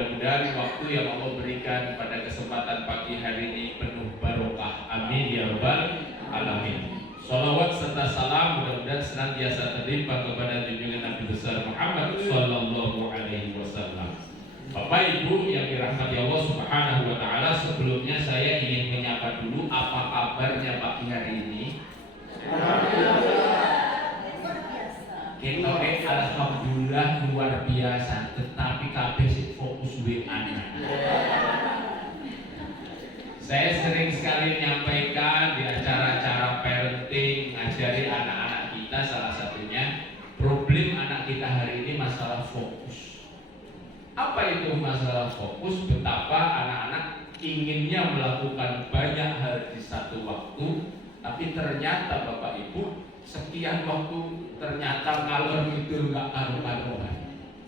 mudah-mudahan waktu yang Allah berikan pada kesempatan pagi hari ini penuh barokah. Amin ya rabbal alamin. Salawat serta salam mudah-mudahan senantiasa terlimpah kepada junjungan Nabi besar Muhammad sallallahu alaihi wasallam. Bapak Ibu yang dirahmati Allah Subhanahu wa taala, sebelumnya saya ingin menyapa dulu apa kabarnya pagi hari ini. Kita alhamdulillah luar biasa, tetapi kabeh sing fokus WA. Saya sering sekali menyampaikan di acara-acara parenting, ngajari anak-anak kita, salah satunya problem anak kita hari ini masalah fokus. Apa itu masalah fokus? Betapa anak-anak inginnya melakukan banyak hal di satu waktu, tapi ternyata Bapak Ibu sekian waktu ternyata ngalor ngidul nggak karu-karuan.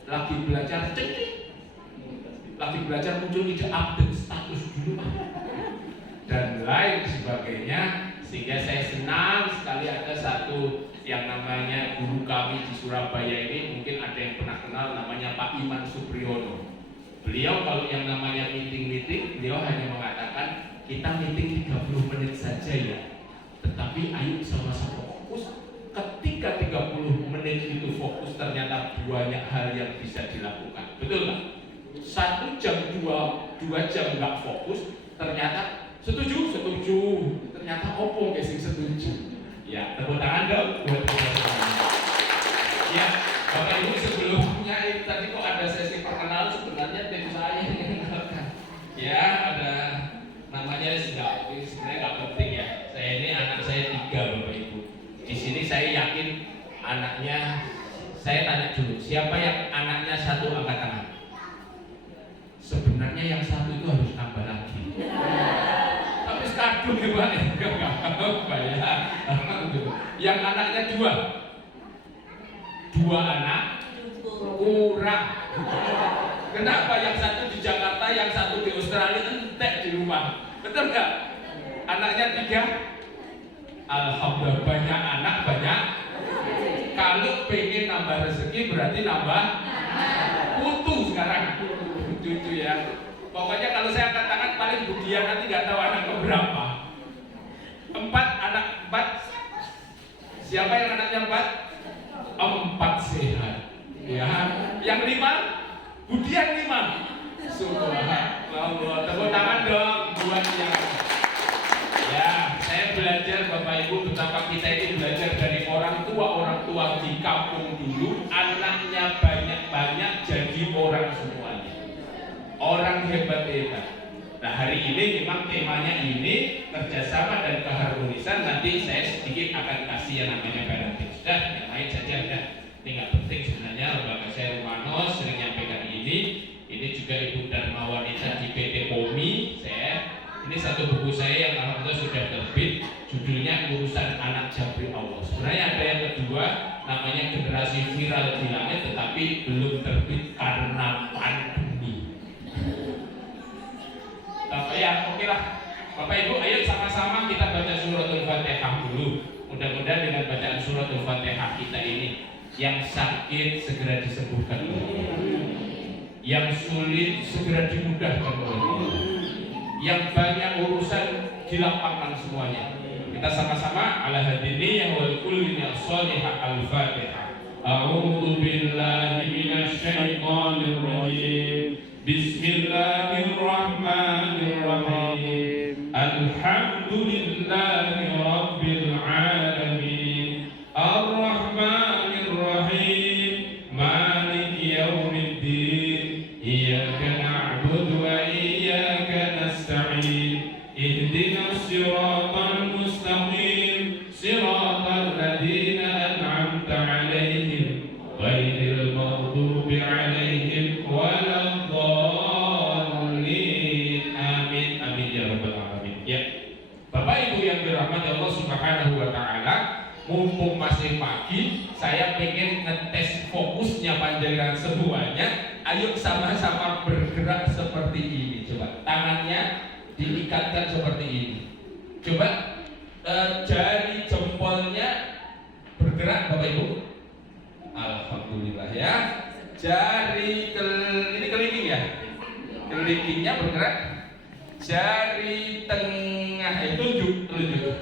Lagi belajar cekik, lagi belajar muncul ide update status dulu dan lain sebagainya, sehingga saya senang sekali ada satu yang namanya guru kami di Surabaya ini, mungkin ada yang pernah kenal, namanya Pak Iman Supriyono. Beliau kalau yang namanya meeting-meeting, beliau hanya mengatakan kita meeting 30 menit saja ya, tetapi ayo sama-sama fokus. Ketika 30 menit itu fokus, ternyata banyak hal yang bisa dilakukan. Betul nggak? 1 jam 2 jam nggak fokus, ternyata setuju, ternyata opo sing setuju. Ya, tepuk tangan dong buat kita. Ya, Bapak Ibu, sebelumnya tadi kok ada sesi perkenalan, sebenarnya tim saya yang mengenalkan. Ya, ada namanya sebenarnya nggak penting ya. Saya ini anak saya 3 Bapak Ibu. Di sini saya yakin anaknya, saya tanya dulu, siapa yang anaknya 1 angkat tangan? Sebenarnya yang 1 itu harus tambah lagi. Tapi sekadung ya Pak, enggak ya. Yang anaknya 2 anak kurang. Kenapa yang 1 di Jakarta, yang 1 di Australia, entek di rumah? Betul nggak? Anaknya 3. Alhamdulillah, banyak anak banyak. Kalau pengen nambah rezeki berarti nambah putu sekarang, cucu ya. Pokoknya kalau saya angkat tangan paling budian, nanti nggak tahu anak keberapa. 4 anak 4. Siapa yang anaknya 4 sehat. Ya. Yang 5 budian 5. Subhanallah. Tepuk tangan dong buat yang. Ya, saya belajar Bapak Ibu betapa kita ini belajar dari orang tua di kampung dulu, anaknya banyak-banyak jadi orang semuanya, orang hebat-hebat. Nah, hari ini memang temanya ini kerjasama dan keharmonisan. Nanti saya sedikit akan kasih yang namanya parenting. Sudah, yang lain saja udah. Ini nggak penting sebenarnya. Lembaga saya Rumano sering nyampaikan ini. Ini juga Ibu Dharma Wanita di PT POMI. Ini satu buku saya yang alhamdulillah sudah terbit, judulnya Urusan Anak Jabri Allah. Sebenarnya ada yang kedua, namanya Generasi Viral di Langit, tetapi belum terbit karena pandemi. Oke lah, Bapak Ibu, ayo sama-sama kita baca suratul Fatihah dulu. Mudah-mudahan dengan bacaan suratul Fatihah kita ini, yang sakit segera disembuhkan oleh Allah, yang sulit segera dimudahkan oleh Allah, yang banyak urusan dilapangkan semuanya. Kita sama-sama ala hadiniyah wal kulliyah sholihah al-Fatihah. A'udzu billahi minasy syaithanir rajim. Bismillahirrahmanirrahim. Alhamdulillahi rabbil alamin. Ar-Rahmanir Rahim. Maliki yaumiddin. Iyyaka na'budu wa iyyaka nasta'in. Ihdinas siratal mustaqim. Siratal ladzina an'amta 'alaihim ghairil maghdubi 'alaihim waladdallin. Amin amin ya rabbal alamin. Ya. Bapak Ibu yang dirahmati Allah Subhanahu wa taala, mumpung masih pagi, saya pengen ngetes fokusnya panjenengan semuanya. Ayo sama-sama bergerak seperti ini. Coba tangannya diikatkan seperti ini. Coba jari jempolnya bergerak Bapak Ibu. Alhamdulillah ya. Jari ini kelingking ya. kelingkingnya bergerak, jari tengah itu telunjuk,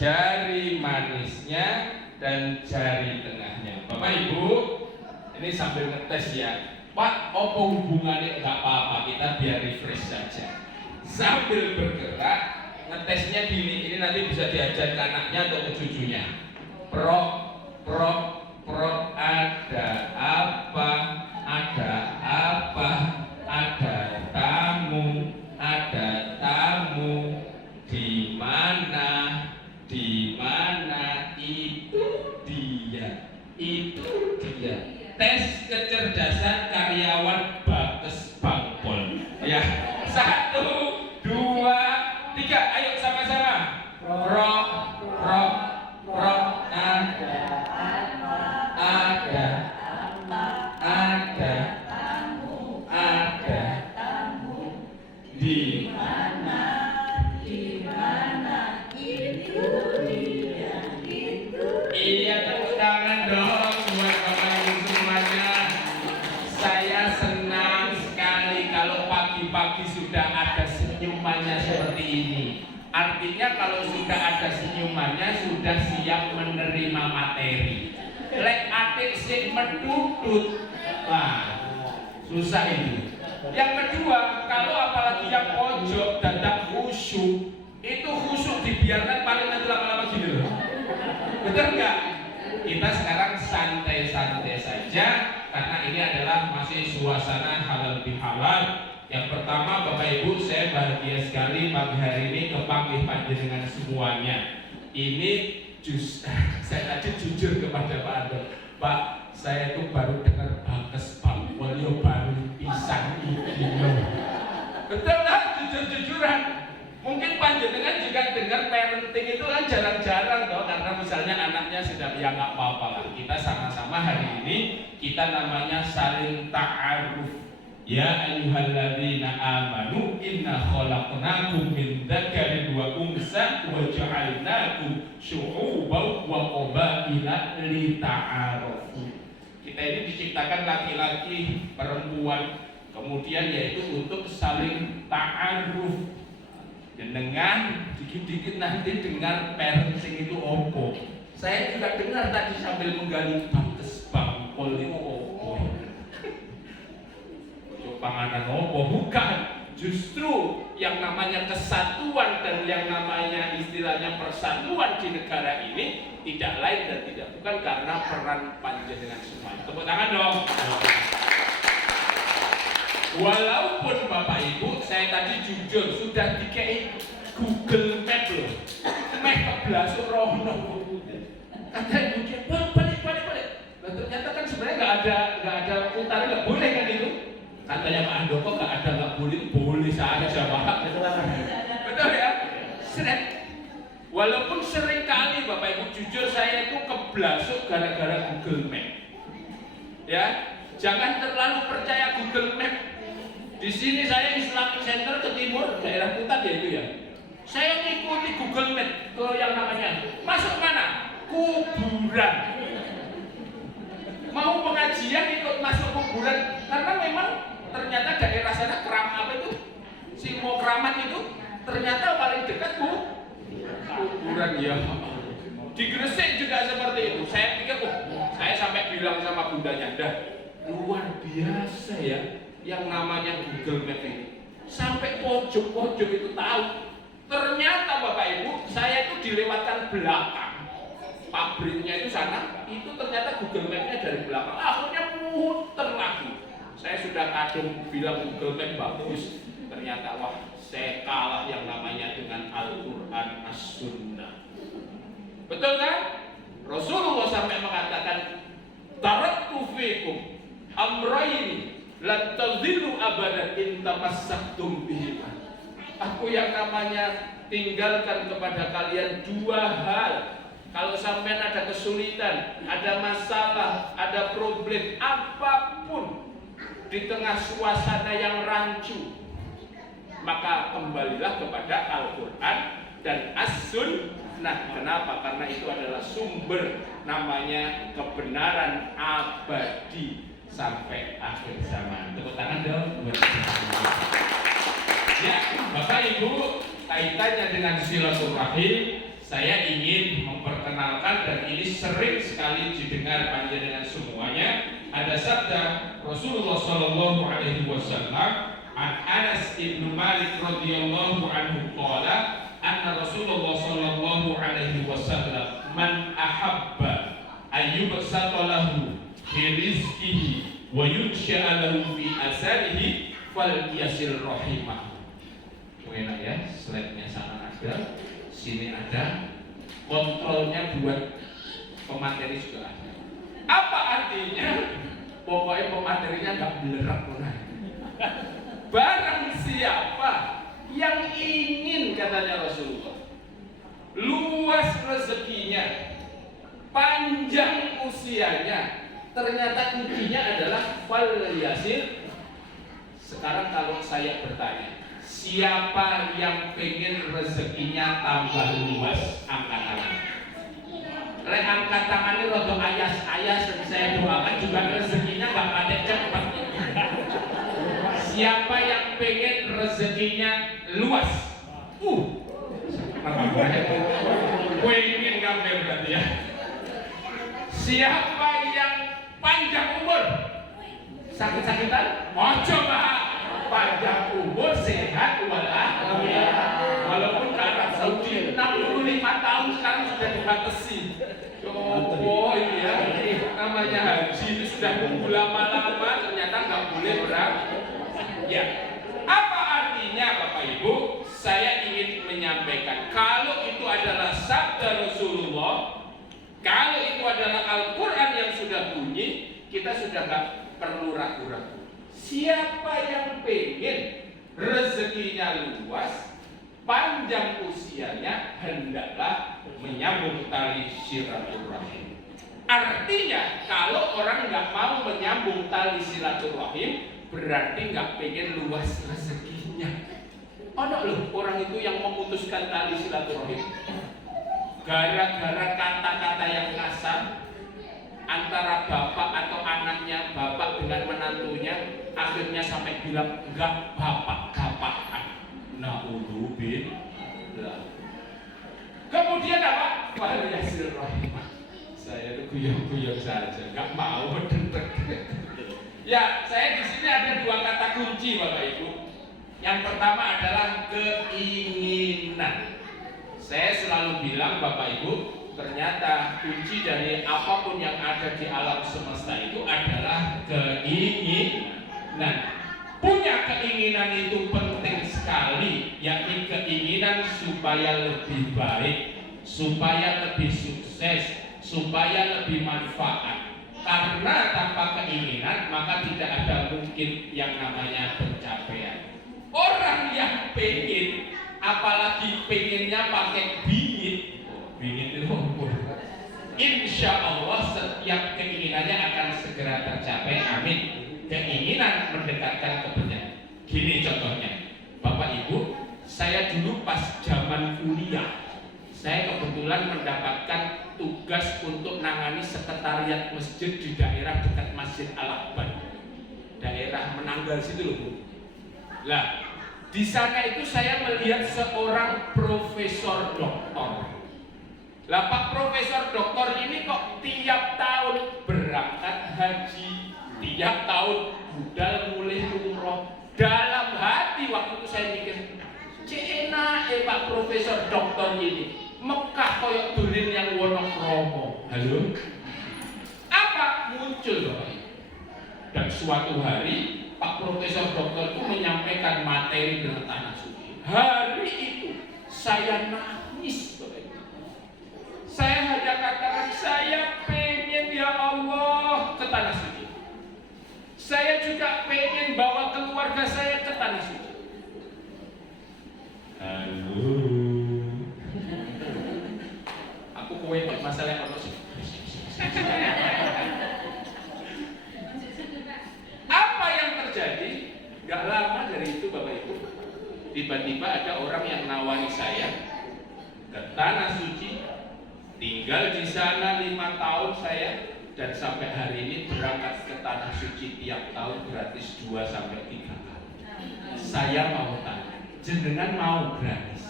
jari manisnya dan jari tengahnya. Bapak Ibu, ini sambil ngetes ya. Pak, apa hubungannya? Enggak apa-apa, kita biar refresh saja. Sambil bergerak, ngetesnya gini, ini nanti bisa diajar ke anaknya atau ke cucunya. Prok, prok, prok, ada apa? Ada apa? Ada tamu, ada tamu. Di mana? Di mana? Itu dia. Itu dia. Tes kecerdasan karyawan Bakes Bangpol. Ya, 1, 2, 3. Ayo sama-sama. Rok, rok, rok. Ada, ada, di mana, itu dia, itu. Iya, tepuk tangan dong buat Bapak Ibu semuanya. Saya senang sekali kalau pagi-pagi sudah ada senyumannya seperti ini. Artinya kalau sudah ada senyumannya sudah siap menerima materi. Lek atik sing medutut, wah susah ini. Yang kedua, kalau apalagi yang pojok dadak khusyuk, itu khusyuk dibiarkan paling nanti lama-lama gini loh. Betul nggak? Kita sekarang santai-santai saja karena ini adalah masih suasana halal bihalal. Yang pertama, Bapak Ibu, saya bahagia sekali pagi hari ini kepanggih panjenengan semuanya. Ini saya tadi jujur kepada Pak Ando, Pak, saya itu baru dengar Bakes Bangpol, baru pisang ini. Betul lah, jujur-jujuran. Mungkin panjenengan juga dengar parenting itu kan jarang-jarang toh, karena misalnya anaknya sudah ya nggak apa-apa lah. Kita sama-sama hari ini kita namanya saling ta'aruf. Ya ayyuhalladzina amanu inna khalaqnakum min dzakarin wa unsa wa ja'alnakum syu'uban wa qabaila lita'arafu. Kita ini diciptakan laki-laki, perempuan, kemudian yaitu untuk saling ta'aruf. Dengan dikit-dikit nanti dengar parenting itu opo. Saya juga dengar tadi sambil menggali Bakes Bangpol itu opo. Panganan opo, bukan. Justru yang namanya kesatuan dan yang namanya istilahnya persatuan di negara ini tidak lain dan tidak bukan karena peran panjenengan semua. Tepuk tangan dong. Walaupun Bapak Ibu, saya tadi jujur sudah dikei Google Map loh, meh keblasuk rohno. Kata ibu dia, balik. Nah, ternyata kan sebenarnya nggak ada putar, nggak boleh kan itu. Katanya Pak Andoko nggak boleh saja Pak. Betul ya? Seret. Walaupun sering kali Bapak Ibu jujur saya itu keblasuk gara-gara Google Map. Ya, jangan terlalu percaya Google Map. Di sini saya Islamic Center ke timur, daerah Kutat ya itu ya. Saya ngikuti Google Map ke yang namanya masuk mana? Kuburan. Mau pengajian ikut masuk kuburan karena memang ternyata daerah sana keramat apa itu? Simo Keramat itu ternyata paling dekat kuburan ya. Di Gresik juga seperti itu. Saya pikir, saya sampai bilang sama bundanya, dah luar biasa ya yang namanya Google Map ini. Sampai pojok-pojok itu tahu. Ternyata Bapak Ibu, saya itu dilewatkan belakang. Pabriknya itu sana, itu ternyata Google Map-nya dari belakang. Akhirnya muter lagi. Saya sudah kadung bilang Google Map bagus. Ternyata wah, saya kalah yang namanya dengan Al-Quran As-Sunnah. Betul kan? Rasulullah sampai mengatakan, taraktu fikum amrayni lan tadhillu abadan in tamassaktum bihima. Aku yang namanya tinggalkan kepada kalian dua hal. Kalau sampai ada kesulitan, ada masalah, ada problem apapun di tengah suasana yang rancu, maka kembalilah kepada Al-Quran dan As-Sunnah. Kenapa? Karena itu adalah sumber namanya kebenaran abadi sampai akhir zaman. Tepuk tangan dong buat Ibu, kaitannya dengan silaturahim, saya ingin memperkenalkan, dan ini sering sekali didengar panjenengan semuanya. Ada sabda Rasulullah Shallallahu Alaihi Wasallam, an Anas ibnu Malik radhiyallahu anhu qala, anna Rasulullah Shallallahu Alaihi Wasallam, man ahabba ayyubsata lahu fi rizqihi wa yunsha'a lahu fi asarihi fal yasil rahimah. Enak ya, slide-nya sana ada, sini ada, kontrolnya buat pemateri juga ada. Apa artinya? Pokoknya pematerinya nggak belerak benar. Barang siapa yang ingin, katanya Rasulullah, luas rezekinya, panjang usianya, ternyata kuncinya adalah fal yasil. Sekarang kalau saya bertanya, siapa yang pengen rezekinya tambah luas? Angkat tangan. Rek angkat tangannya rodo ayas-ayas, dan saya doakan juga rezekinya gak pada cepat. Siapa yang pengen rezekinya luas? Pengen gambar berarti ya. Siapa yang panjang umur? Sakit-sakitan? Mau coba panjang umur, sehat walafiat. Walaupun ke Arab Saudi 65 tahun sekarang sudah dibatasi. Oh iya, namanya haji itu sudah nunggu lama-lama, ternyata nggak boleh berat. Ya, apa artinya Bapak Ibu? Saya ingin menyampaikan, kalau itu adalah sabda Rasulullah, kalau itu adalah Al-Quran yang sudah bunyi, kita sudah nggak perlu ragu-ragu. Siapa yang pengen rezekinya luas, panjang usianya, hendaklah menyambung tali silaturahim. Artinya kalau orang nggak mau menyambung tali silaturahim, berarti nggak pengen luas rezekinya. Ada loh orang itu yang memutuskan tali silaturahim gara-gara kata-kata yang kasar antara bapak atau anaknya, bapak dengan menantunya, akhirnya sampai bilang enggak bapak-bapakan. Na'udzubillah. Kemudian apa? Wal yasil rahimah. Saya itu guyong-guyong saja, nggak mau mendengar. Ya, saya di sini ada dua kata kunci Bapak Ibu. Yang pertama adalah keinginan. Saya selalu bilang Bapak Ibu, ternyata kunci dari apapun yang ada di alam semesta itu adalah keinginan. Punya keinginan itu penting sekali, yakni keinginan supaya lebih baik, supaya lebih sukses, supaya lebih manfaat. Karena tanpa keinginan maka tidak ada mungkin yang namanya pencapaian. Orang yang pengen, apalagi pengennya pakai bingit, bingit itu insya Allah setiap keinginannya akan segera tercapai, amin. Keinginan mendekatkan kebenaran. Gini contohnya, Bapak Ibu, saya dulu pas zaman kuliah, saya kebetulan mendapatkan tugas untuk nangani sekretariat masjid di daerah dekat Masjid Al-Akbar, daerah Menanggal situ loh Bu. Lah, di sana itu saya melihat seorang profesor doktor. Lah Pak Profesor Doktor ini kok tiap tahun berangkat haji, tiap tahun budal mulai umroh. Dalam hati waktu itu saya mikir, cina Pak Profesor Doktor ini Mekah koyok dulin yang Wonokromo. Halo? Apa muncul Bapak? Dan suatu hari Pak Profesor Doktor itu menyampaikan materi dengan tanah suci. Hari itu saya nangis Bapak. Saya hanya katakan, saya pengen ya Allah ke tanah suci. Saya juga pengen bawa keluarga saya ke tanah suci. Halo. Aku kue masalah apa sih? Apa yang terjadi? Gak lama dari itu Bapak Ibu, tiba-tiba ada orang yang nawari saya ke tanah suci. Tinggal di sana 5 tahun saya, dan sampai hari ini berangkat ke tanah suci tiap tahun gratis 2-3 kali. Saya mau tanya, jenengan mau gratis?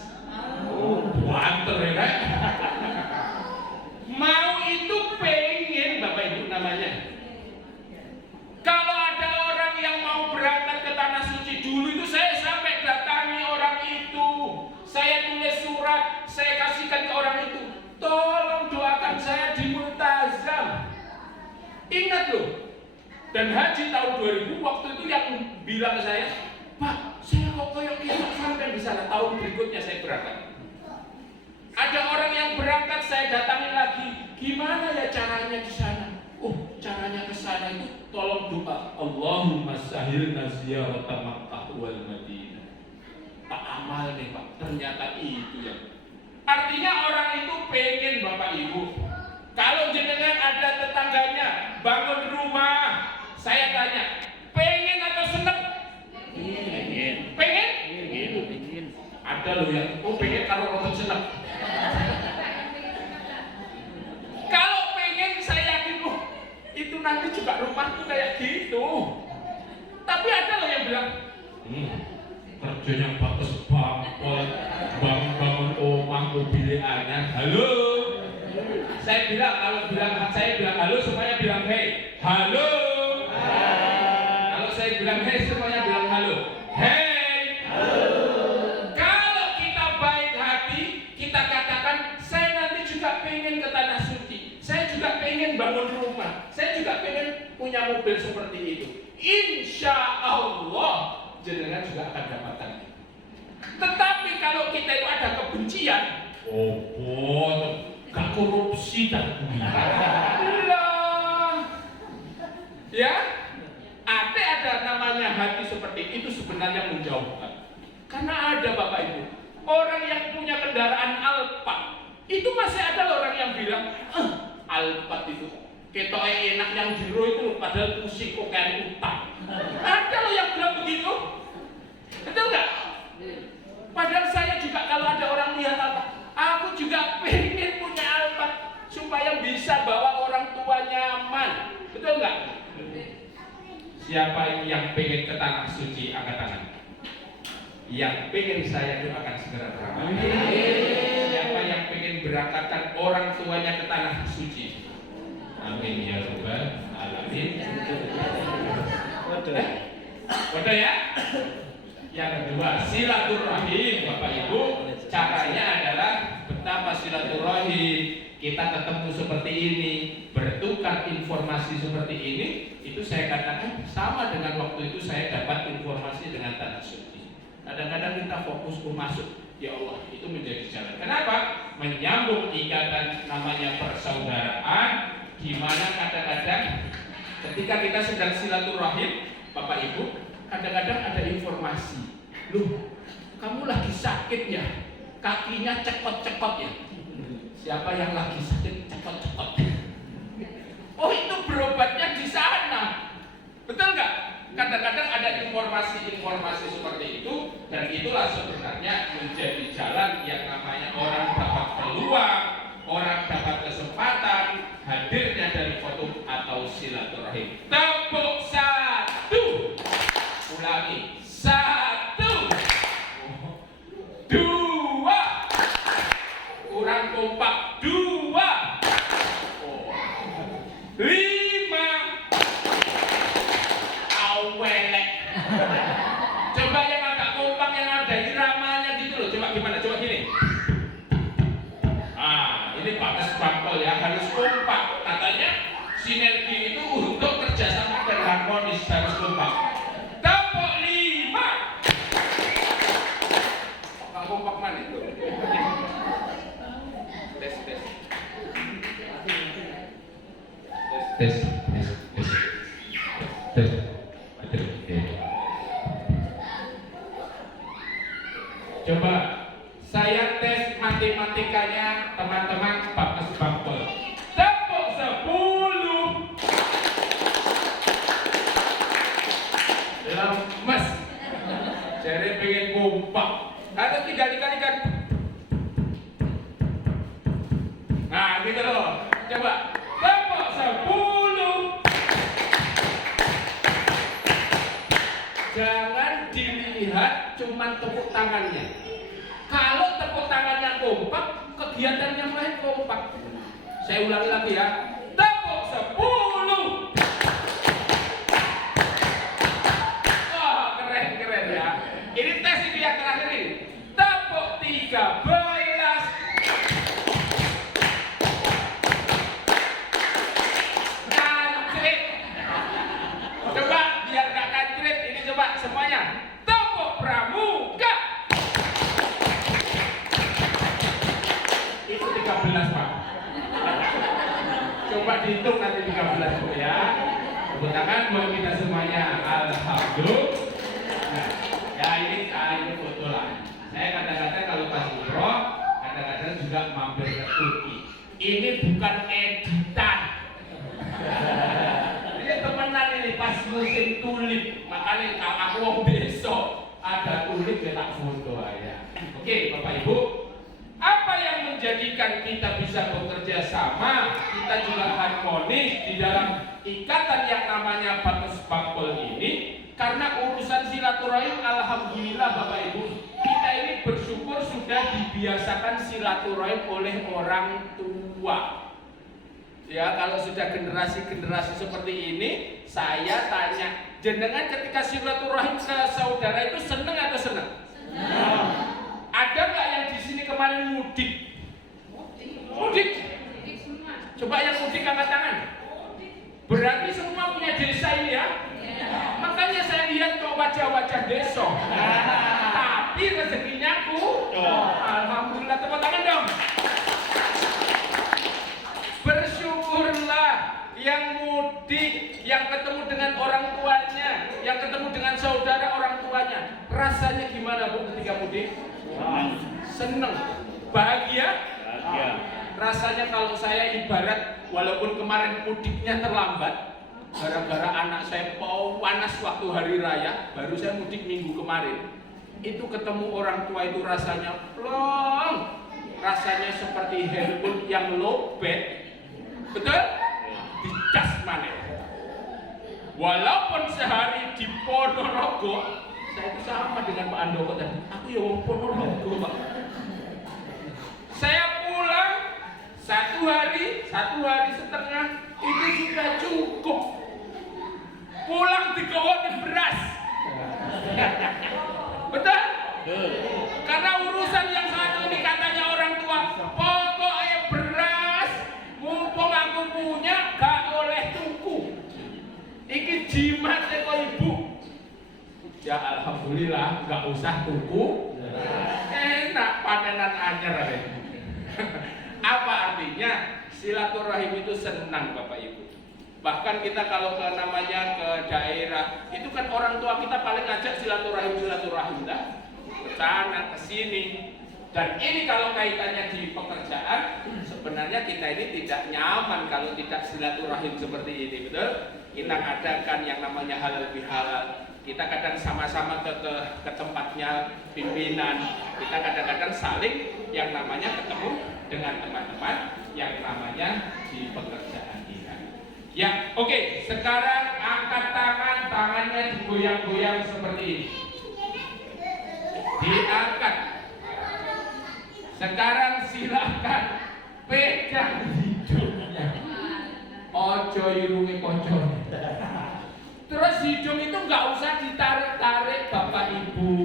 Banter ya kan? Mau itu pengen Bapak Ibu namanya. Kalau ada orang yang mau berangkat ke tanah suci, dulu itu saya sampai datangi orang itu, saya tulis surat, saya kasihkan ke orang itu, tolong doakan saya di Multazam. Ingat loh. Dan haji tahun 2000 waktu itu yang bilang ke saya, Pak, saya kok koyok gitu sampai di sana. Tahun berikutnya saya berangkat. Ada orang yang berangkat, saya datangi lagi, gimana ya caranya di sana? Oh, caranya ke sana itu tolong doa, Allahumma sahilna ziyarata Makkah wal Madinah. Tak amal nih Pak, ternyata itu ya. Artinya orang itu pengen Bapak Ibu. Kalau jenengan ada tetangganya bangun rumah, saya tanya, pengen atau seneng? Pengen. Pengen? Pengen. Ada loh yang, oh pengen kalau nonton seneng. Kalau pengen saya yakin, oh itu nanti juga rumahku kayak gitu. Tapi ada loh yang bilang, kerjanya bagus banget, bangun-bangun rumah mobilnya anyar. Halo, saya bilang halo, semuanya bilang hey, halo. Kalau saya bilang hey, semuanya bilang halo, hey. Kalau kita baik hati, kita katakan saya nanti juga pengen ke tanah suci, saya juga pengen bangun rumah, saya juga pengen punya mobil seperti itu. Insya Allah jenengan juga akan dapatkan. Tetapi kalau kita itu ada kebencian, gak korupsi dan ya, ada namanya hati seperti itu sebenarnya menjauhkan. Karena ada Bapak Ibu, orang yang punya kendaraan Alphard itu masih ada orang yang bilang, Alphard itu ketok enak yang jero itu padahal pusing kok kayak utang. Ada loh yang bilang begitu, betul nggak? Padahal saya juga kalau ada orang lihat Alphard, aku juga pengen punya Alphard supaya bisa bawa orang tua nyaman, betul nggak? Siapa yang pengen ke tanah suci angkat tangan. Yang pengen saya itu akan segera berangkat. Siapa yang pengen berangkatkan orang tuanya ke tanah suci? Amin ya rabbal alamin. Wadah ya. Yang kedua, silaturahim Bapak Ibu. Caranya adalah betapa silaturahim. Kita ketemu seperti ini, bertukar informasi seperti ini, itu saya katakan sama dengan waktu itu saya dapat informasi dengan tanah suci. Kadang-kadang kita fokus masuk, ya Allah, itu menjadi jalan. Kenapa? Menyambung ikatan namanya persaudaraan, di mana kadang-kadang ketika kita sedang silaturahim, Bapak Ibu, kadang-kadang ada informasi, loh, kamu lagi sakit ya, kakinya cekot-cekot ya. Siapa yang lagi sakit cekot-cekot? Oh itu berobatnya di sana, betul nggak? Kadang-kadang ada informasi-informasi seperti itu, dan itulah sebenarnya menjadi jalan yang namanya orang dapat peluang, orang dapat kesempatan hadirnya dari foto atau silaturahim. Tepuk satu, ulangi, satu, dua, kurang kompak, dua, lima, awelek. Coba yang agak kompak, yang ada iramanya gitu loh. Coba gimana? Coba gini. Ini batas bangkol ya, harus kompak. Katanya sinergi itu untuk kerjasama dan harmonis harus kompak. Tepuk lima. Kok kompak mana itu? Tes. Coba saya tes matematikanya teman-teman bakas bangkol. Tepuk 10. Lemes. Jadi pengen kompak. Ada 3 dikalikan. Nah gitu loh. Coba tepuk 10. Jangan dilihat lihat cuman tepuk tangannya. Kalau tepuk tangannya kompak, kegiatan yang lain kompak. Saya ulangi lagi ya. Tepuk 10. Wah, keren ya. Ini tes ini yang terakhir ini. Tepuk 13. Kancrit. Coba biar gak kancrit, ini coba semuanya. Tepuk pramuka. Itu 13, Pak. Coba dihitung nanti 13 Bu ya. Tepuk tangan buat kita semuanya. Alhamdulillah. Nah, ya ini foto lah. Saya kadang-kadang kalau pas umroh, kadang-kadang juga mampir ke Turki. Ini bukan editan. Ini temenan ini pas musim tulip. Makanya kalau aku mau besok ada tulip ya tak foto aja. Oke, Bapak Ibu. Apa yang menjadikan kita bisa bekerja sama, kita juga harmonis di dalam ikatan yang namanya Bagus Bakpol ini? Karena urusan silaturahim, alhamdulillah Bapak Ibu, kita ini bersyukur sudah dibiasakan silaturahim oleh orang tua. Ya, kalau sudah generasi-generasi seperti ini, saya tanya, jenengan ketika silaturahim ke saudara itu seneng atau seneng? Ada nggak yang di sini kemarin mudik? Mudik? Coba yang mudik angkat tangan. Berarti semua punya desa ini ya? Makanya saya lihat kok wajah-wajah desa. Tapi rezekinya alhamdulillah, tepuk tangan dong. Bersyukurlah yang mudik, yang ketemu dengan orang tuanya, yang ketemu dengan saudara orang tuanya. Rasanya gimana Bu ketika mudik? Seneng, bahagia. Rasanya kalau saya ibarat, walaupun kemarin mudiknya terlambat, gara-gara anak saya panas waktu hari raya, baru saya mudik minggu kemarin. Itu ketemu orang tua itu rasanya plong, rasanya seperti handphone yang lowbat, betul? Dicas mana? Walaupun sehari di Ponorogo, saya itu sama dengan Pak Andoko tadi. Aku ya wong Ponorogo, Pak. Saya pulang satu hari setengah itu sudah cukup. Pulang digawa di beras. Betul? Karena urusan yang satu ini katanya orang tua, pokoknya beras, mumpung aku punya, gak oleh tuku. Iki jimat kok ibu. Ya alhamdulillah, nggak usah tuku, enak panenan anyar aja. Apa artinya? Silaturahim itu senang Bapak Ibu. Bahkan kita kalau ke namanya ke daerah, itu kan orang tua kita paling ngajak silaturahim dah, ke sana ke sini. Dan ini kalau kaitannya di pekerjaan, sebenarnya kita ini tidak nyaman kalau tidak silaturahim seperti ini, betul? Kita adakan yang namanya halal bihalal. Kita kadang sama-sama ke tempatnya pimpinan. Kita kadang-kadang saling yang namanya ketemu dengan teman-teman yang namanya di pekerjaan kita. Ya, oke. Sekarang angkat tangan, tangannya digoyang-goyang seperti ini. Diangkat. Sekarang silakan pegang hidungnya. Ojo irungi kocok. Terus hidung itu nggak usah ditarik-tarik Bapak Ibu.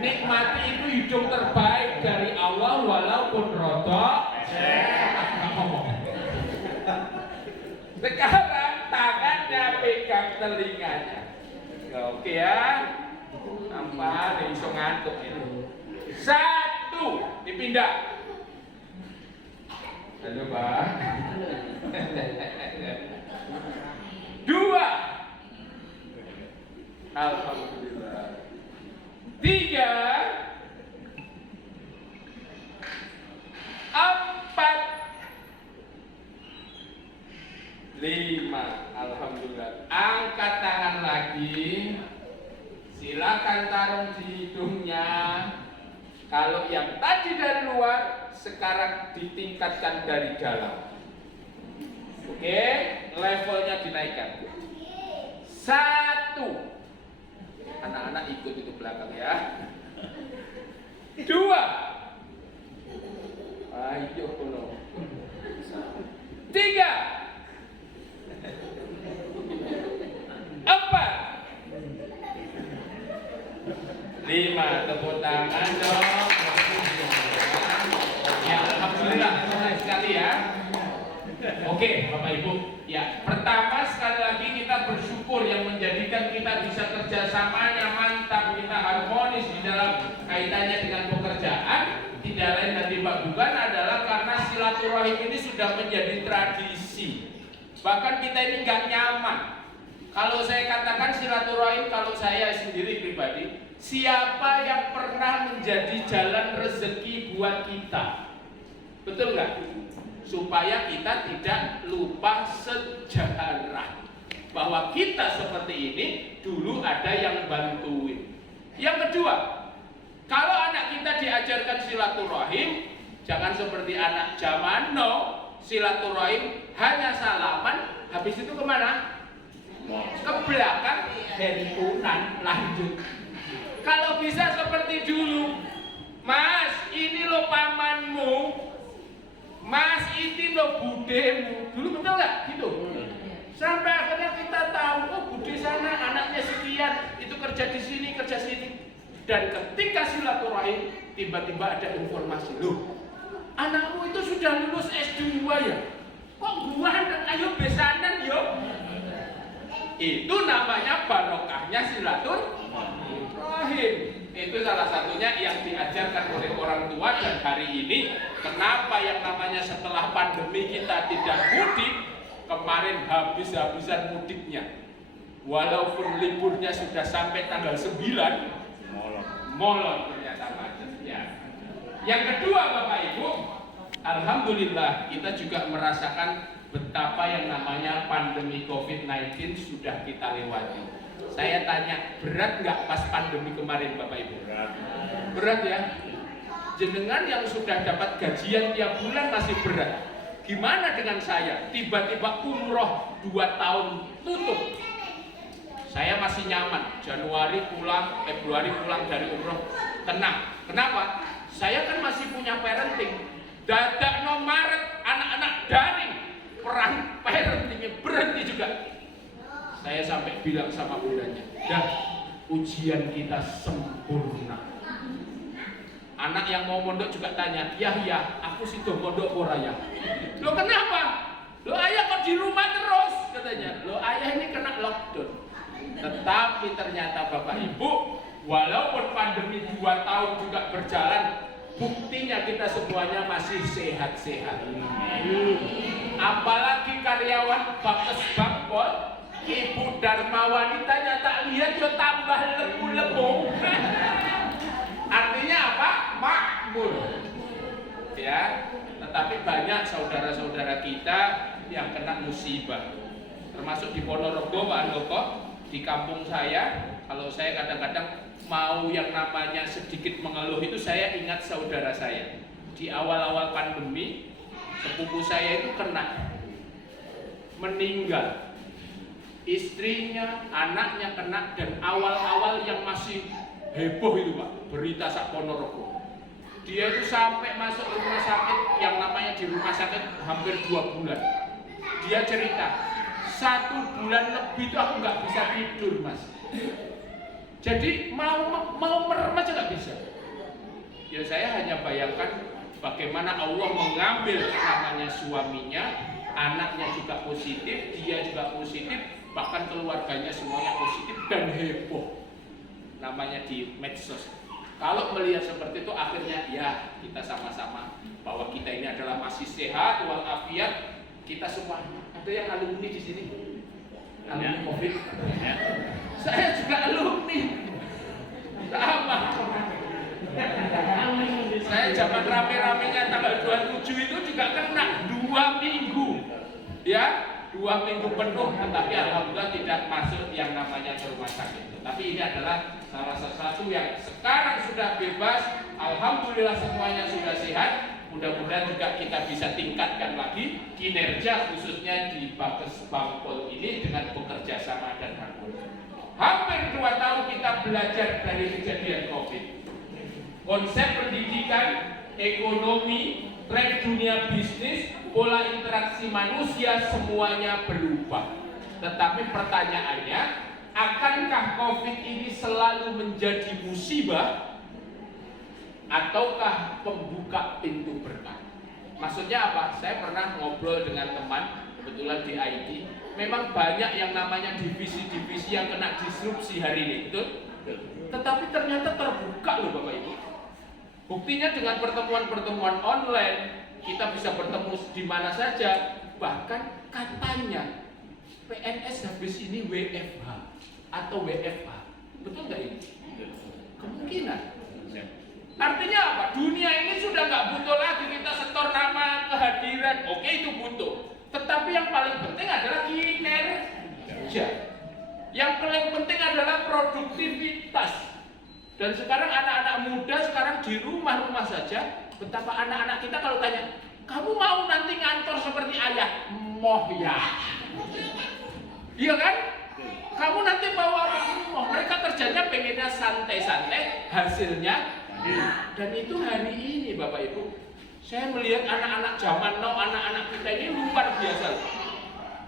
Nikmati itu hidung terbaik dari Allah walaupun rodok. Sekarang tangannya pegang telinganya. Oke ya. Nampak nih iso ngantuk ini. 1, dipindah. Halo Pak. 2. Alhamdulillah. 3, 4, 5. Alhamdulillah. Angkat tangan lagi. Silakan taruh di hidungnya. Kalau yang tadi dari luar, sekarang ditingkatkan dari dalam. Oke, levelnya dinaikkan. 1, Anak-anak ikut itu belakang ya. 2. Ayo kono. 3. 4. 5. Tepuk tangan dong. Ya, alhamdulillah senang sekali ya. Oke, Bapak Ibu. Ya, pertama sekali lagi kita bersyukur yang menjadikan kita bisa kerjasamanya mantap, kita harmonis di dalam kaitannya dengan pekerjaan. Tidak lain dan tidak bukan adalah karena silaturahim ini sudah menjadi tradisi. Bahkan kita ini nggak nyaman. Kalau saya katakan silaturahim, kalau saya sendiri pribadi, siapa yang pernah menjadi jalan rezeki buat kita? Betul nggak? Supaya kita tidak lupa sejarah bahwa kita seperti ini dulu ada yang bantuin. Yang kedua, kalau anak kita diajarkan silaturahim, jangan seperti anak zaman now, silaturahim hanya salaman, habis itu kemana? Ke belakang, handphonean lanjut. Kalau bisa seperti dulu, Mas, ini lo pamanmu, Mas, ini lo budemu. Dulu betul nggak? Gitu. Sampai akhirnya kita tahu, oh bude sana anaknya sekian, itu kerja di sini, kerja sini. Dan ketika silaturahim, tiba-tiba ada informasi, loh, anakmu itu sudah lulus S2 ya? Kok gua ayo besanan yo? Itu namanya barokahnya silaturahim. Itu salah satunya yang diajarkan oleh orang tua. Dan hari ini kenapa yang namanya setelah pandemi kita tidak mudik, kemarin habis-habisan mudiknya, walaupun liburnya sudah sampai tanggal 9, molor ternyata macet ya. Yang kedua Bapak Ibu, alhamdulillah kita juga merasakan betapa yang namanya pandemi COVID-19 sudah kita lewati. Saya tanya, berat nggak pas pandemi kemarin Bapak Ibu? Berat ya? Jenengan yang sudah dapat gajian tiap bulan masih berat. Gimana dengan saya? Tiba-tiba umroh 2 tahun tutup. Saya masih nyaman, Januari pulang, Februari pulang dari umroh, tenang. Kenapa? Saya kan masih punya parenting. Dadak no Maret, anak-anak daring, perang parentingnya berhenti juga. Saya sampai bilang sama bundanya, dah ujian kita sempurna. Anak yang mau mondok juga tanya, ya, aku situ mondok ora ya. Lo kenapa? Lo ayah kok di rumah terus? Katanya, lo ayah ini kena lockdown. Tetapi ternyata Bapak Ibu, walaupun pandemi 2 tahun juga berjalan, buktinya kita semuanya masih sehat-sehat. Apalagi karyawan Bakes Bangpol, Ibu Dharma wanitanya tak lihat yo tambah lemu-lemu. Artinya apa? Makmur. Ya, tetapi banyak saudara-saudara kita yang kena musibah. Termasuk di Ponorogo, Pak Andoko, di kampung saya. Kalau saya kadang-kadang mau yang namanya sedikit mengeluh itu, saya ingat saudara saya. Di awal-awal pandemi, sepupu saya itu kena, meninggal. Istrinya, anaknya kena, dan awal-awal yang masih heboh itu Pak, berita sak Ponorogo. Dia itu sampai masuk rumah sakit, yang namanya di rumah sakit hampir 2 bulan. Dia cerita, 1 bulan lebih itu aku nggak bisa tidur Mas. Jadi mau merem aja nggak bisa. Ya saya hanya bayangkan bagaimana Allah mengambil namanya suaminya, anaknya juga positif, dia juga positif, bahkan keluarganya semuanya positif dan heboh namanya di medsos. Kalau melihat seperti itu akhirnya ya kita sama-sama bahwa kita ini adalah masih sehat walafiat. Kita semua ada yang alumni di sini, alumni COVID. Saya juga alumni sama. Saya zaman rame-ramenya tanggal 27 itu juga kena 2 minggu ya, 2 minggu penuh, tetapi alhamdulillah tidak masuk yang namanya ke rumah sakit. Tapi ini adalah salah sesuatu yang sekarang sudah bebas, alhamdulillah semuanya sudah sehat. Mudah-mudahan juga kita bisa tingkatkan lagi kinerja khususnya di Bakes Bangpol ini dengan bekerja sama dan harmoni. Hampir 2 tahun kita belajar dari kejadian COVID. Konsep pendidikan, ekonomi, tren dunia bisnis, pola interaksi manusia semuanya berubah. Tetapi pertanyaannya, akankah COVID ini selalu menjadi musibah ataukah pembuka pintu berkah? Maksudnya apa? Saya pernah ngobrol dengan teman kebetulan di IT. Memang banyak yang namanya divisi-divisi yang kena disrupsi hari ini, betul? Tetapi ternyata terbuka loh Bapak Ibu. Buktinya dengan pertemuan-pertemuan online, kita bisa bertemu di mana saja. Bahkan katanya PNS habis ini WFH atau WFH. Betul nggak ini? Kemungkinan. Artinya apa? Dunia ini sudah nggak butuh lagi kita setor nama, kehadiran. Oke, itu butuh. Tetapi yang paling penting adalah kinerja. Yang paling penting adalah produktivitas. Dan sekarang anak-anak muda sekarang di rumah-rumah saja. Betapa anak-anak kita kalau tanya, kamu mau nanti ngantor seperti ayah? Moh ya. Iya kan? Kamu nanti mau apa? Moh. Mereka kerjanya pengennya santai-santai, hasilnya. Dan itu hari ini Bapak Ibu, saya melihat anak-anak zaman now, anak-anak kita ini luar biasa.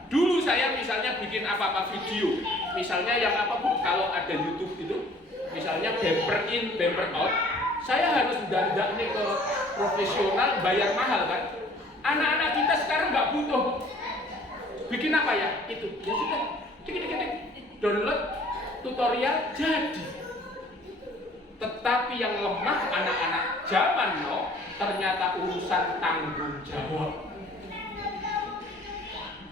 Dulu saya misalnya bikin apa-apa video, misalnya yang apa Bu, kalau ada YouTube itu, misalnya bumper in, bumper out, saya harus dandak nih ke profesional, bayar mahal kan. Anak-anak kita sekarang nggak butuh bikin apa ya, itu ya sudah, dikit-dikit download tutorial jadi. Tetapi yang lemah anak-anak zaman now ternyata urusan tanggung jawab.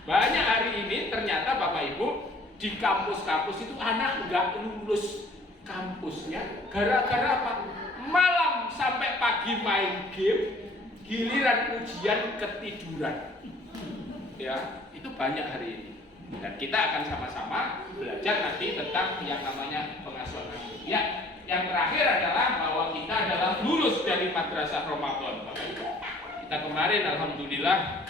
Banyak hari ini ternyata Bapak Ibu di kampus-kampus itu anak nggak lulus kampusnya gara-gara apa? Malam sampai pagi main game, giliran ujian ketiduran. Ya, itu banyak hari ini. Dan kita akan sama-sama belajar nanti tentang yang namanya pengasuhan. Ya, yang terakhir adalah bahwa kita adalah lulus dari madrasah Ramadan. Kita kemarin alhamdulillah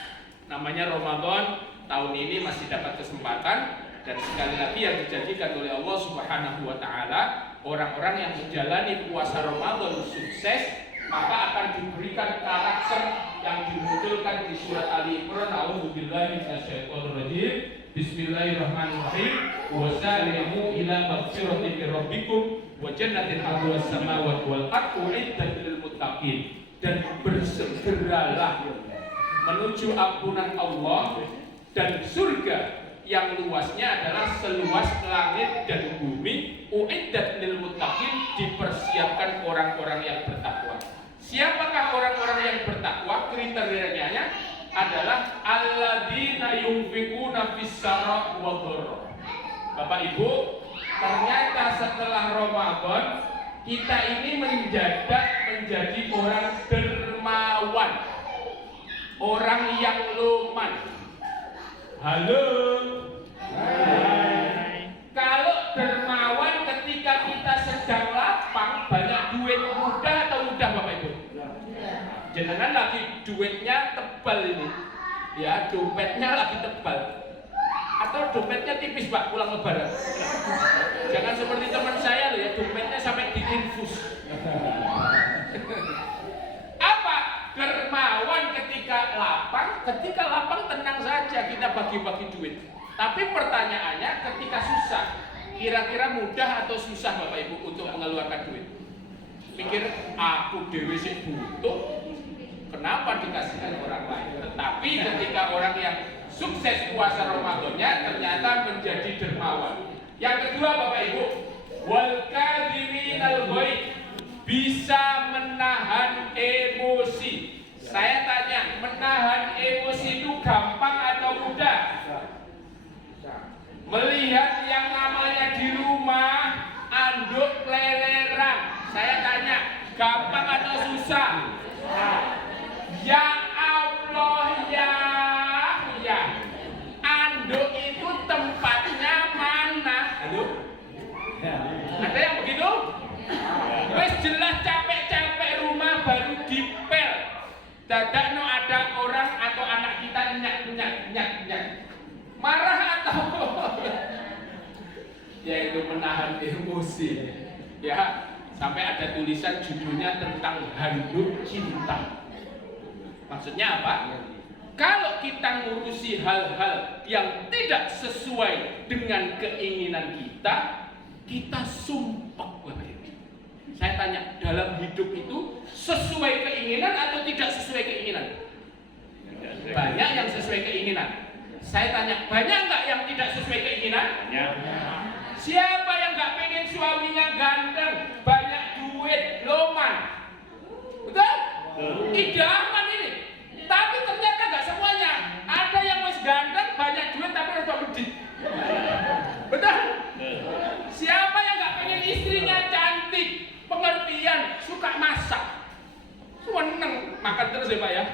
namanya Ramadan tahun ini masih dapat kesempatan, dan sekali lagi yang dijanjikan oleh Allah Subhanahu wa taala, orang-orang yang menjalani puasa Ramadan sukses maka akan diberikan karakter yang dimunculkan di surat Ali Imran. A'udzubillahi minasyaitonirrajim. Bismillahirrahmanirrahim. Wasari'u ila maghfiratin min rabbikum wa jannatin 'arduha as-samawati wal ardu u'iddat lil muttaqin. Dan bersegeralah menuju ampunan Allah dan surga yang luasnya adalah seluas langit dan bumi. U'iddat lil muttaqin, dipersiapkan orang-orang yang bertakwa. Siapakah orang-orang yang bertakwa? Kriterianya adalah alladzina yunfiquna fis-sarra wa dharra. Bapak Ibu, ternyata setelah Ramadan kita ini menjadi orang dermawan, orang yang luman. Halo. Hai. Kalau dermawan ketika kita sedang lapang, banyak duit, mudah atau mudah Bapak Ibu? Jangan lagi duitnya tebal ini, ya dompetnya lagi tebal, atau dompetnya tipis Pak pulang lebaran. Jangan seperti teman saya loh ya, dompetnya sampai diinfus. Apa? Dermawan ketika lapang tenang saja kita bagi-bagi duit. Tapi pertanyaannya ketika susah, kira-kira mudah atau susah Bapak Ibu untuk mengeluarkan duit? Pikir aku dewe sih butuh, kenapa dikasihkan orang lain? Tetapi ketika orang yang sukses puasa Ramadannya ternyata menjadi dermawan. Yang kedua Bapak Ibu, wal kadhiminal ghaidh, bisa menahan emosi. Saya tanya, menahan emosi itu gampang atau mudah? Melihat yang namanya di rumah anduk leleran, saya tanya, gampang atau susah? Ya Allah ya, anduk itu tempatnya mana? Halo? Ada yang begitu? Wes jelas capek-capek rumah baru dipel. Dadak no ada orang atau anak kita nyak. Marah atau ya itu ngurusi. Ya, sampai ada tulisan judulnya tentang handuk cinta. Maksudnya apa? Kalau kita ngurusi hal-hal yang tidak sesuai dengan keinginan kita, kita sumpah. Saya tanya, dalam hidup itu sesuai keinginan atau tidak sesuai keinginan? Banyak yang sesuai keinginan. Saya tanya, banyak nggak yang tidak sesuai keinginan? Banyak. Siapa yang nggak pengen suaminya ganteng, banyak duit, loman? Betul? Idaman ini. Tapi ternyata nggak semuanya. Ada yang wis ganteng, banyak duit tapi rada medit. Betul? Siapa yang nggak pengen istrinya cantik, pengertian, suka masak? Seneng makan terus ya Pak ya.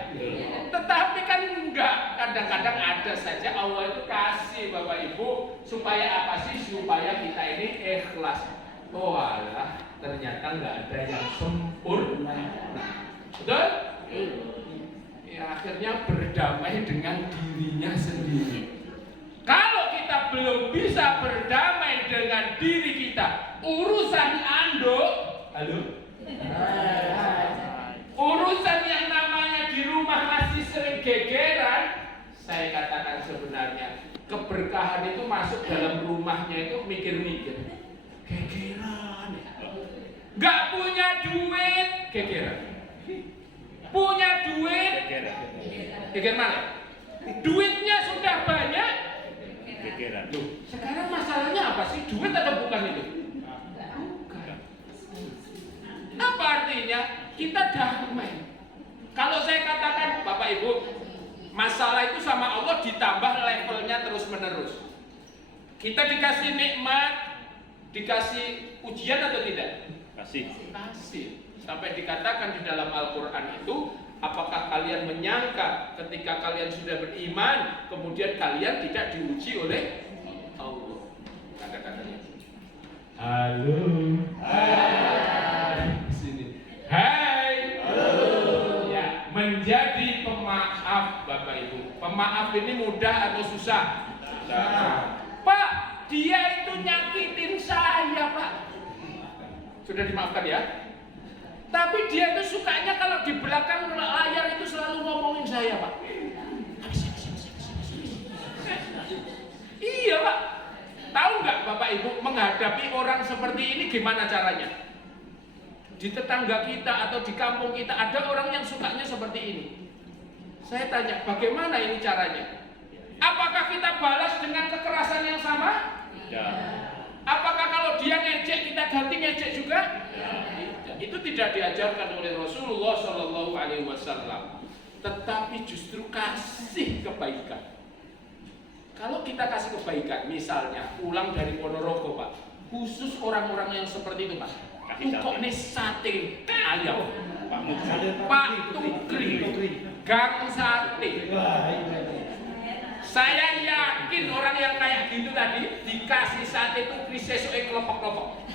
Tetapi kan enggak, kadang-kadang ada saja Allah itu kasih Bapak Ibu supaya apa sih? Supaya kita ini ikhlas. Oh alah, ternyata enggak ada yang sempurna. Betul? Ya, akhirnya berdamai dengan dirinya sendiri. Kalau kita belum bisa berdamai dengan diri kita, urusan anduk, halo? Urusan yang namanya di rumah masih sering gegeran, saya katakan sebenarnya keberkahan itu masuk dalam rumahnya itu mikir-mikir. Gegeran, nggak punya duit, gegeran. Punya duit, gegeran mana? Duitnya sudah banyak, Gegeran. loh, sekarang masalahnya apa sih? Duit atau bukan itu? Bukan. Apa artinya? Kita damai. Kalau saya katakan Bapak Ibu, masalah itu sama Allah ditambah levelnya terus menerus. Kita dikasih nikmat, dikasih ujian atau tidak? Kasih. Kasih. Sampai dikatakan di dalam Al-Quran itu, apakah kalian menyangka ketika kalian sudah beriman, kemudian kalian tidak diuji oleh Allah? Kata-katanya. Halo. Hai. Sini. Hai. Halo. Ya, menjadi pemaaf Bapak Ibu. Pemaaf ini mudah atau susah? Susah. Pak, dia itu nyakitin saya, Pak. Sudah dimaafkan ya? Tapi dia itu sukanya kalau di belakang layar itu selalu ngomongin saya, Pak. Iya, Pak. Tahu nggak Bapak Ibu menghadapi orang seperti ini gimana caranya? Di tetangga kita atau di kampung kita ada orang yang sukanya seperti ini. Saya tanya, bagaimana ini caranya? Apakah kita balas dengan kekerasan yang sama? Ya. Apakah kalau dia ngejek kita ganti ngejek juga? Itu tidak diajarkan oleh Rasulullah Shallallahu Alaihi Wasallam. Tetapi justru kasih kebaikan. Kalau kita kasih kebaikan, misalnya pulang dari Ponorogo Pak, khusus orang-orang yang seperti itu Pak, kok nih sate ayam, Pak Tukri, gang sate. Saya yakin orang yang kayak gitu tadi dikasih sate Tukri sesuai kelompok-kelompok.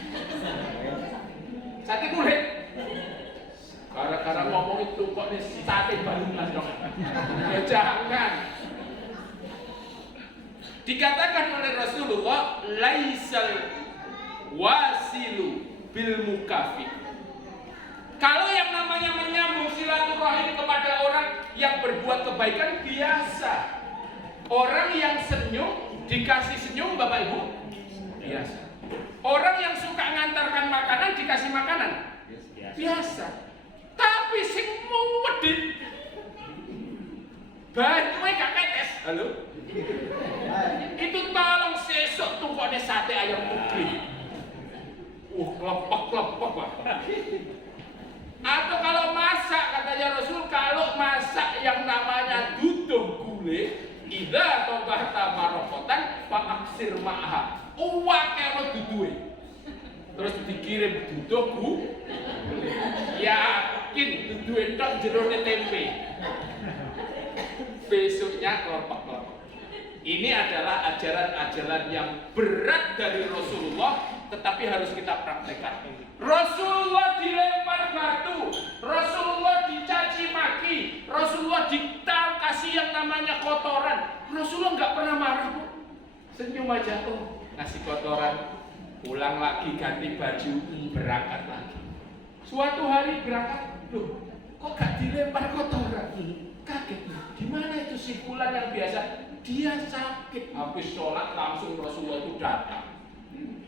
Sate kulit. Gara-gara ngomong itu kok nih sate balungan dong. Ya jangan. Dikatakan oleh Rasulullah, laisal wasilu bil mukafi. Kalau yang namanya menyambung silaturahim kepada orang yang berbuat kebaikan biasa. Orang yang senyum dikasih senyum Bapak Ibu biasa. Orang yang suka ngantarkan makanan dikasih makanan biasa. Tapi sing muwedit banyuke gak ketes. Halo? Itu tolong sesuk tukokne sate ayam Tukri. Klepek-klepek Pak. Atau kalau masak katanya Rasul, kalau masak yang namanya duduh gulai, idza tobahta marokotan fa aksir ma'ha. Uwake lo duduhe. Terus dikirim duduh gulai. Yakin duduhe tok jerone tempe. Besoknya kelompok-kelompok. Ini adalah ajaran-ajaran yang berat dari Rasulullah, tetapi harus kita praktekkan. Rasulullah dilempar batu, Rasulullah dicaci maki, Rasulullah dikasih yang namanya kotoran. Rasulullah nggak pernah marah Bu. Senyum aja, oh ngasih kotoran, pulang lagi ganti baju, berangkat lagi. Suatu hari berangkat, loh kok gak dilempar kotoran? Kaget, gimana itu sipulan yang biasa? Dia sakit, habis sholat langsung Rasulullah itu datang.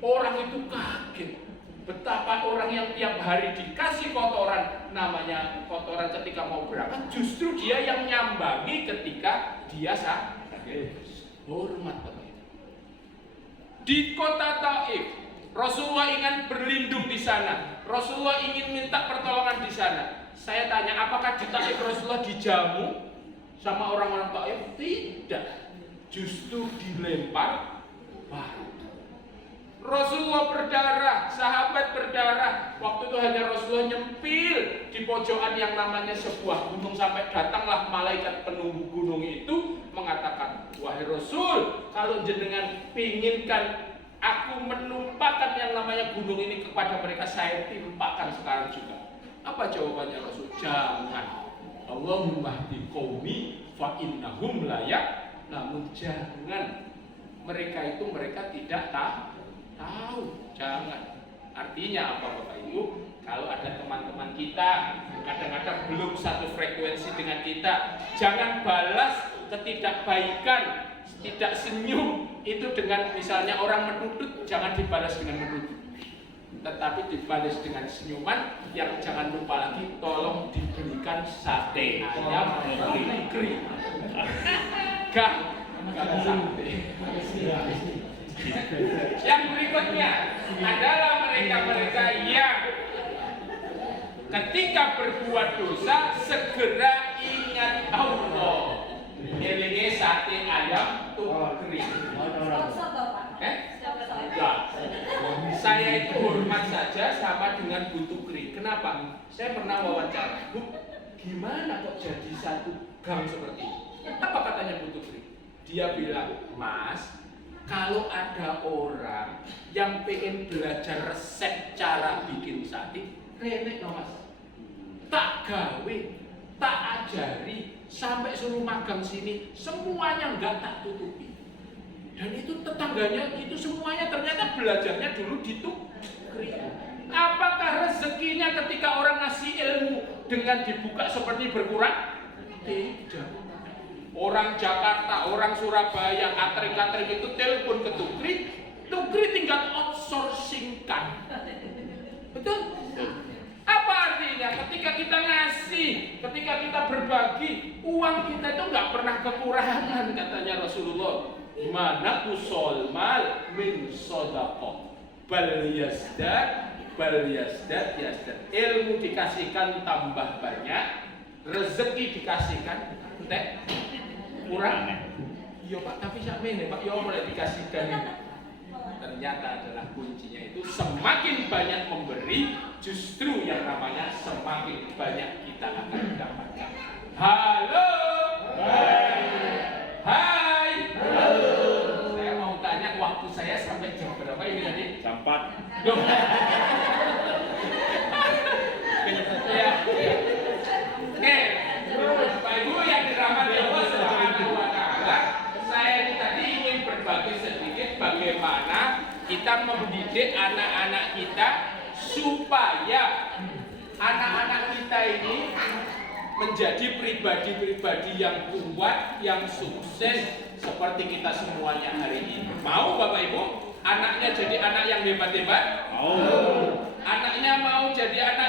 Orang itu kaget, betapa orang yang tiap hari dikasih kotoran, namanya kotoran ketika mau berangkat, justru dia yang nyambangi ketika dia sakit. Hormat Bapak itu. Di kota Taif, Rasulullah ingin berlindung di sana. Rasulullah ingin minta pertolongan di sana. Saya tanya, apakah di Taif Rasulullah dijamu sama orang-orang Taif? Tidak. Justru dilempar batu. Rasulullah berdarah, sahabat berdarah. Waktu itu hanya Rasulullah nyempil di pojokan yang namanya sebuah gunung, sampai datanglah malaikat penunggu gunung itu mengatakan, wahai Rasul, kalau jenengan pinginkan aku menumpahkan yang namanya gunung ini kepada mereka, saya timpakan sekarang juga. Apa jawabannya Rasul? Jangan. Allahumma hdi qaumi fa innahum la namun jangan. Mereka itu tidak tahu. Jangan. Artinya apa Bapak Ibu? Kalau ada teman-teman kita kadang-kadang belum satu frekuensi dengan kita, jangan balas ketidakbaikan, tidak senyum itu dengan misalnya orang menudut, jangan dibalas dengan menudut, tetapi dibalas dengan senyuman. Yang jangan lupa lagi, tolong diberikan sate ayam kering. Gak sate. Yang berikutnya adalah mereka-mereka yang ketika berbuat dosa segera ingat Allah. Elinge sate ayam kering. Saya itu hormat saja sama dengan butuh kering. Kenapa? Saya pernah wawancara, Bu, gimana kok jadi satu gang seperti ini? Apa katanya butuh kering? Dia bilang, Mas, kalau ada orang yang pengen belajar resep cara bikin sate, renek no Mas. Tak gawe, tak ajari, sampai suruh magang sini, semuanya enggak tak tutupi. Dan itu tetangganya itu semuanya ternyata belajarnya dulu di Tukri. Apakah rezekinya ketika orang ngasih ilmu dengan dibuka seperti berkurang? Tidak. Orang Jakarta, orang Surabaya, katering-katering itu telepon ke Tukri, Tukri tinggal outsourcingkan. Betul? Apa artinya? Ketika kita ngasih, ketika kita berbagi, uang kita itu nggak pernah kekurangan, katanya Rasulullah. Mana kusol mal min sodaqah bal yazdad ilmu dikasihkan tambah banyak, rezeki dikasihkan kurang. Iya Pak, tapi sakmene Pak, ya mulai dikasihkan. Ternyata adalah kuncinya itu semakin banyak memberi, justru yang namanya semakin banyak kita akan mendapatkan. Halo. Hai. Halo. Saya mau tanya, waktu saya sampai jam berapa ini tadi? Jam 4. Loh. Ya. Oke. Bapak Ibu yang dirahmati Allah Subhanahu wa taala, saya ini tadi ingin berbagi sedikit bagaimana kita mendidik anak-anak kita supaya anak-anak kita ini menjadi pribadi-pribadi yang kuat, yang sukses seperti kita semuanya hari ini. Mau Bapak Ibu anaknya jadi anak yang hebat-hebat? Mau. Anaknya mau jadi anak